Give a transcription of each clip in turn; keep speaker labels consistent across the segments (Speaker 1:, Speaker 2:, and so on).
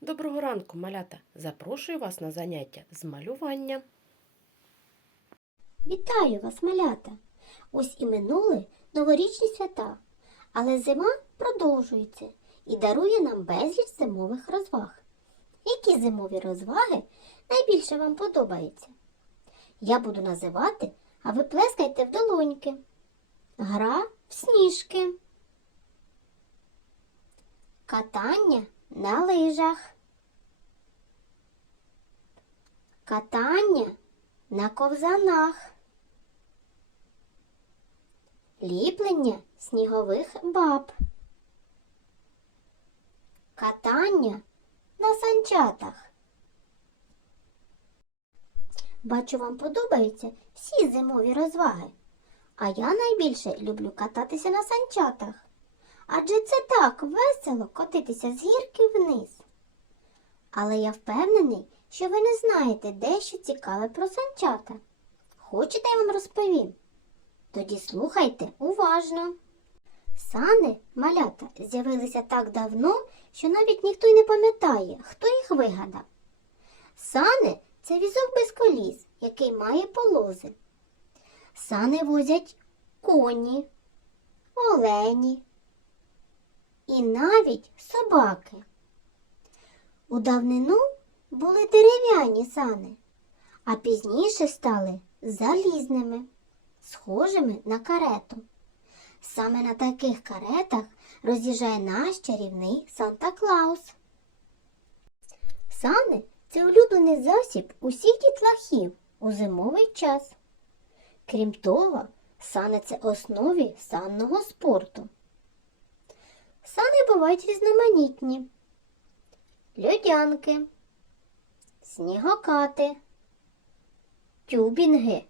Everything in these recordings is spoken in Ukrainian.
Speaker 1: Доброго ранку, малята! Запрошую вас на заняття з малювання.
Speaker 2: Вітаю вас, малята! Ось і минули новорічні свята, але зима продовжується і дарує нам безліч зимових розваг. Які зимові розваги найбільше вам подобаються? Я буду називати, а ви плескайте в долоньки. Гра в сніжки. Катання на лижах. Катання на ковзанах. Ліплення снігових баб. Катання на санчатах. Бачу, вам подобаються всі зимові розваги. А я найбільше люблю кататися на санчатах. Адже це так весело котитися з гірки вниз. Але я впевнений, що ви не знаєте дещо цікаве про санчата. Хочете, я вам розповім? Тоді слухайте уважно. Сани, малята, з'явилися так давно, що навіть ніхто й не пам'ятає, хто їх вигадав. Сани це візок без коліс, який має полози. Сани возять коні, олені і навіть собаки. У давнину були дерев'яні сани, а пізніше стали залізними, схожими на карету. Саме на таких каретах роз'їжджає наш чарівний Санта Клаус. Сани це улюблений засіб усіх дітлахів у зимовий час. Крім того, сани це основі санного спорту. Бувають різноманітні. Льодянки, снігокати, тюбінги,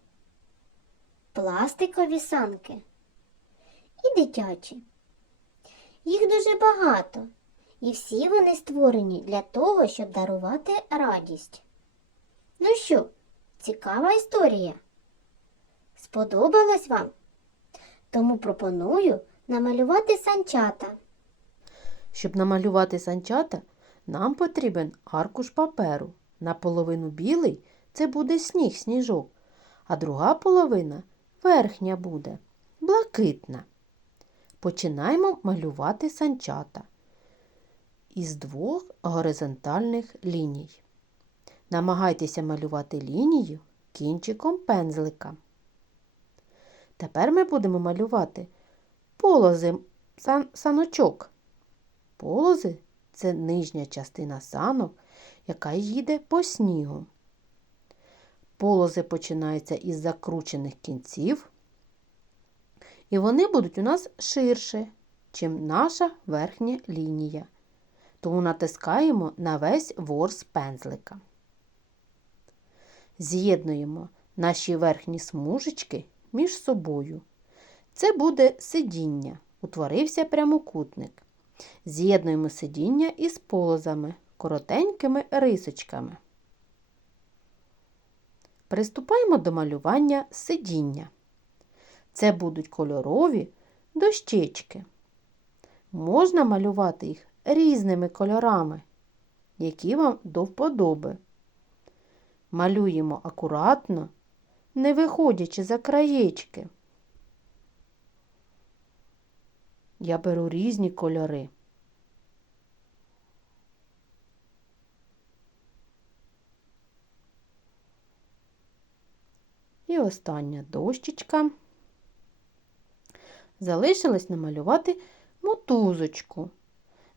Speaker 2: пластикові санки і дитячі. Їх дуже багато, і всі вони створені для того, щоб дарувати радість. Ну що, цікава історія? Сподобалась вам? Тому пропоную намалювати санчата.
Speaker 1: Щоб намалювати санчата, нам потрібен аркуш паперу. Наполовину білий це буде сніг сніжок, а друга половина верхня буде блакитна. Починаємо малювати санчата із двох горизонтальних ліній. Намагайтеся малювати лінію кінчиком пензлика. Тепер ми будемо малювати полози сан- саночок. Полози це нижня частина санок, яка їде по снігу. Полози починаються із закручених кінців, і вони будуть у нас ширше, чим наша верхня лінія. Тому натискаємо на весь ворс пензлика. З'єднуємо наші верхні смужечки між собою. Це буде сидіння. Утворився прямокутник. З'єднуємо сидіння із полозами, коротенькими рисочками. Приступаємо до малювання сидіння. Це будуть кольорові дощечки. Можна малювати їх різними кольорами, які вам до вподоби. Малюємо акуратно, не виходячи за краєчки. Я беру різні кольори. І остання дощечка. Залишилось намалювати мотузочку,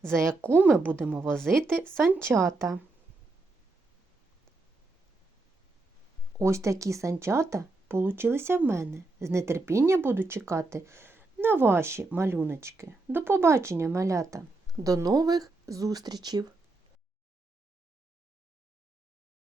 Speaker 1: за яку ми будемо возити санчата. Ось такі санчата получилися в мене. З нетерпіння буду чекати на ваші малюночки. До побачення, малята! До нових зустрічів!